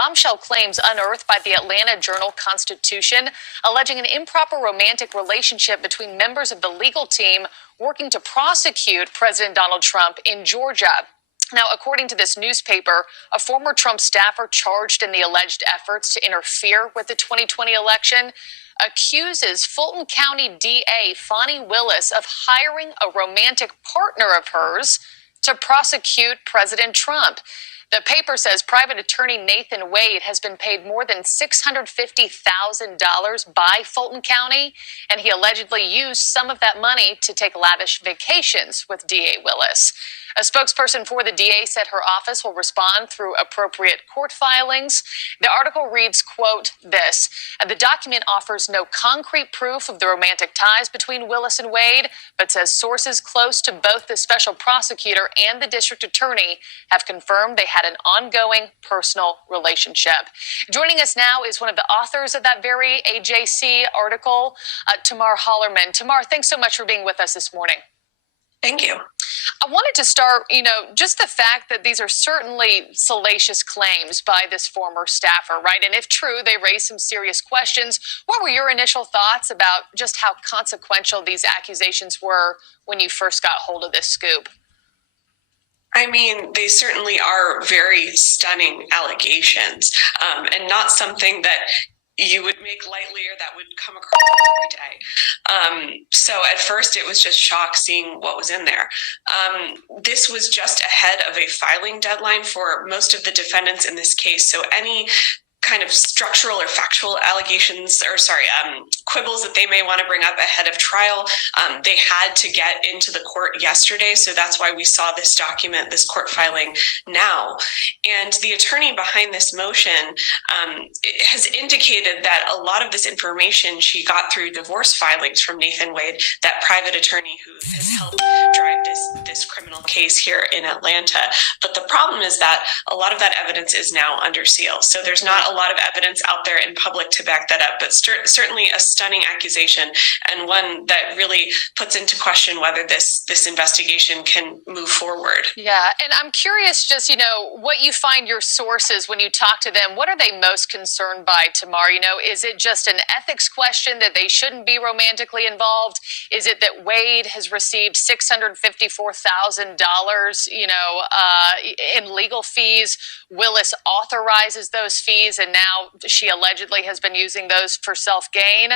bombshell claims unearthed by the Atlanta Journal-Constitution, alleging an improper romantic relationship between members of the legal team working to prosecute President Donald Trump in Georgia. Now, according to this newspaper, a former Trump staffer charged in the alleged efforts to interfere with the 2020 election accuses Fulton County DA Fani Willis of hiring a romantic partner of hers to prosecute President Trump. The paper says private attorney Nathan Wade has been paid more than $650,000 by Fulton County, and he allegedly used some of that money to take lavish vacations with DA Willis. A spokesperson for the DA said her office will respond through appropriate court filings. The article reads, quote, this: the document offers no concrete proof of the romantic ties between Willis and Wade, but says sources close to both the special prosecutor and the district attorney have confirmed they had an ongoing personal relationship. Joining us now is one of the authors of that very AJC article, Tamar Hollerman. Tamar, thanks so much for being with us this morning. Thank you. I wanted to start, just the fact that these are certainly salacious claims by this former staffer, right? And if true, they raise some serious questions. What were your initial thoughts about just how consequential these accusations were when you first got hold of this scoop? I mean, they certainly are very stunning allegations, and not something that you would make lightly or that would come across every day. So at first it was just shock seeing what was in there. This was just ahead of a filing deadline for most of the defendants in this case. So any kind of structural or factual allegations, or quibbles that they may want to bring up ahead of trial, they had to get into the court yesterday. So that's why we saw this document, this court filing now. And the attorney behind this motion has indicated that a lot of this information she got through divorce filings from Nathan Wade, that private attorney who has helped drive this criminal case here in Atlanta. But the problem is that a lot of that evidence is now under seal. So there's not a lot of evidence out there in public to back that up, but certainly a stunning accusation, and one that really puts into question whether this investigation can move forward. Yeah, and I'm curious just, what you find your sources when you talk to them, what are they most concerned by, Tamar? Is it just an ethics question that they shouldn't be romantically involved? Is it that Wade has received $654,000, in legal fees? Willis authorizes those fees, and now she allegedly has been using those for self-gain.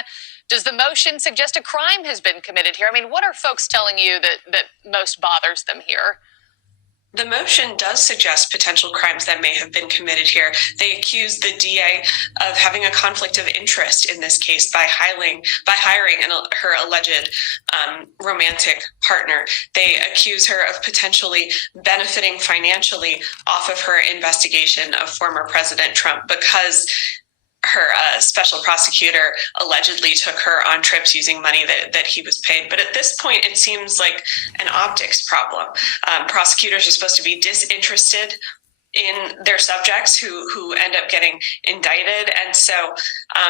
Does the motion suggest a crime has been committed here? I mean, what are folks telling you that most bothers them here? The motion does suggest potential crimes that may have been committed here. They accuse the DA of having a conflict of interest in this case by hiring her alleged romantic partner. They accuse her of potentially benefiting financially off of her investigation of former President Trump because her special prosecutor allegedly took her on trips using money that he was paid. But at this point, it seems like an optics problem. Prosecutors are supposed to be disinterested in their subjects who end up getting indicted. And so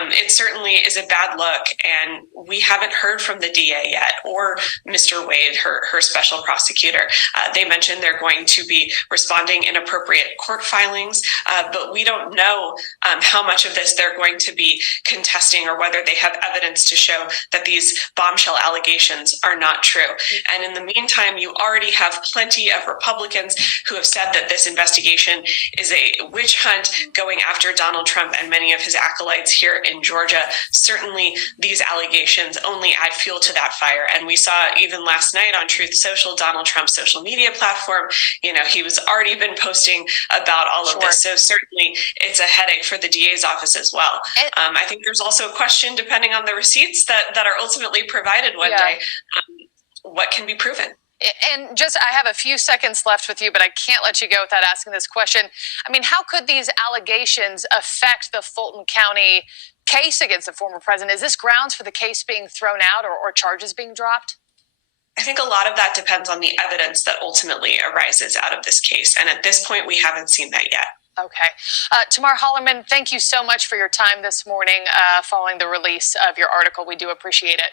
it certainly is a bad look. And we haven't heard from the DA yet or Mr. Wade, her special prosecutor. They mentioned they're going to be responding in appropriate court filings, but we don't know how much of this they're going to be contesting or whether they have evidence to show that these bombshell allegations are not true. And in the meantime, you already have plenty of Republicans who have said that this investigation is a witch hunt going after Donald Trump and many of his acolytes here in Georgia. Certainly, these allegations only add fuel to that fire. And we saw even last night on Truth Social, Donald Trump's social media platform, he was already been posting about all of this. So certainly, it's a headache for the DA's office as well. I think there's also a question, depending on the receipts that are ultimately provided one day, what can be proven? And I have a few seconds left with you, but I can't let you go without asking this question. I mean, how could these allegations affect the Fulton County case against the former president? Is this grounds for the case being thrown out or charges being dropped? I think a lot of that depends on the evidence that ultimately arises out of this case. And at this point, we haven't seen that yet. Okay. Tamar Hollerman, thank you so much for your time this morning following the release of your article. We do appreciate it.